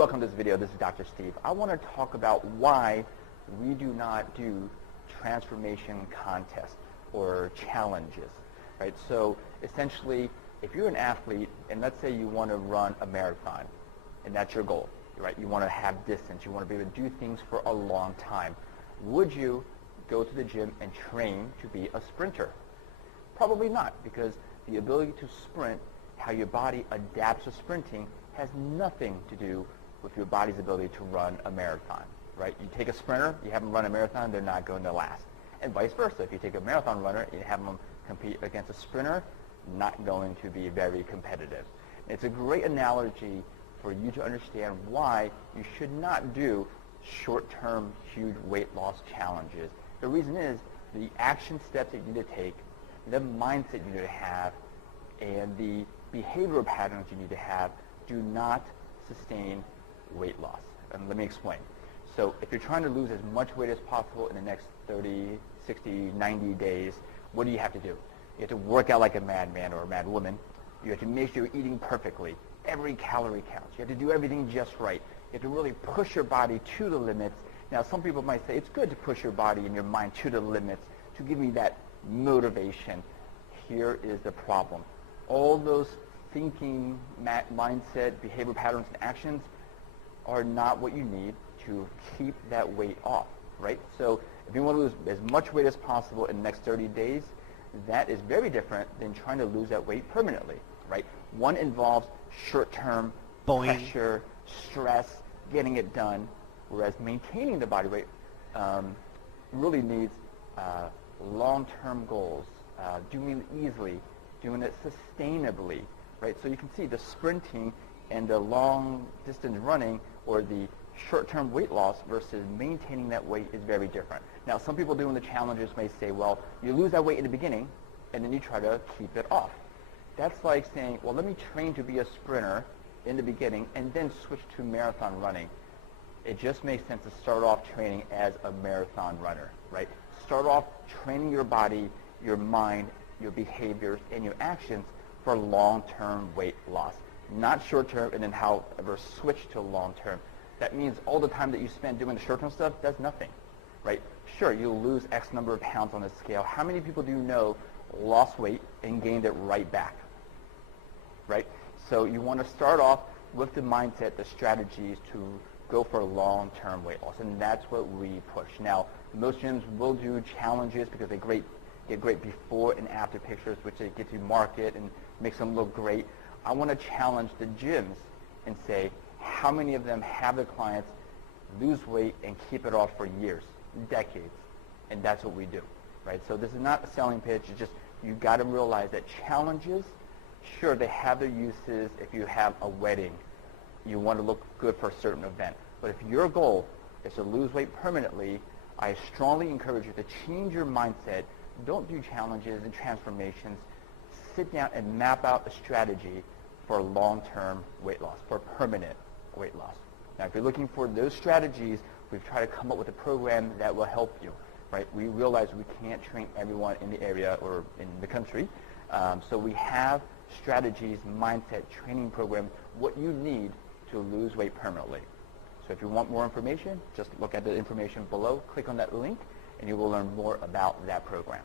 welcome to this video. This is Dr. Steve. I want to talk about why we do not do transformation contests or challenges, right? So essentially, if you're an athlete and let's say you want to run a marathon and that's your goal, right? You want to have distance, you want to be able to do things for a long time. Would you go to the gym and train to be a sprinter? Probably not, because the ability to sprint, how your body adapts to sprinting, has nothing to do with your body's ability to run a marathon, right? You take a sprinter, you have them run a marathon, they're not going to last. And vice versa, if you take a marathon runner, you have them compete against a sprinter, not going to be very competitive. It's a great analogy for you to understand why you should not do short-term, huge weight loss challenges. The reason is the action steps that you need to take, the mindset you need to have, and the behavioral patterns you need to have do not sustain weight loss. And let me explain. So if you're trying to lose as much weight as possible in the next 30, 60, 90 days, what do you have to do? You have to work out like a madman or a mad woman. You have to make sure you're eating perfectly. Every calorie counts. You have to do everything just right. You have to really push your body to the limits. Now, some people might say it's good to push your body and your mind to the limits to give me that motivation. Here is the problem. All those thinking, mindset, behavior patterns, and actions are not what you need to keep that weight off, right? So if you want to lose as much weight as possible in the next 30 days, that is very different than trying to lose that weight permanently, right? One involves short-term pressure, stress, getting it done, whereas maintaining the body weight really needs long-term goals, doing it easily, doing it sustainably, right? So you can see the sprinting and the long-distance running or the short-term weight loss versus maintaining that weight is very different. Now, some people doing the challenges may say, well, you lose that weight in the beginning, and then you try to keep it off. That's like saying, well, let me train to be a sprinter in the beginning and then switch to marathon running. It just makes sense to start off training as a marathon runner, right? Start off training your body, your mind, your behaviors, and your actions for long-term weight loss. Not short-term and then however switch to long-term. That means all the time that you spend doing the short-term stuff does nothing, right? Sure, you'll lose X number of pounds on the scale. How many people do you know lost weight and gained it right back, right? So you want to start off with the mindset, the strategies to go for long-term weight loss, and that's what we push. Now, most gyms will do challenges because they get great before and after pictures, which they get to market and makes them look great. I want to challenge the gyms and say, how many of them have their clients lose weight and keep it off for years, decades? And that's what we do, right? So this is not a selling pitch. It's just you got to realize that challenges, sure, they have their uses. If you have a wedding, you want to look good for a certain event. But if your goal is to lose weight permanently, I strongly encourage you to change your mindset. Don't do challenges and transformations. Sit down and map out a strategy for long-term weight loss, for permanent weight loss. Now, if you're looking for those strategies, we've tried to come up with a program that will help you, right? We realize we can't train everyone in the area or in the country. So we have strategies, mindset, training programs, what you need to lose weight permanently. So if you want more information, just look at the information below, click on that link, and you will learn more about that program.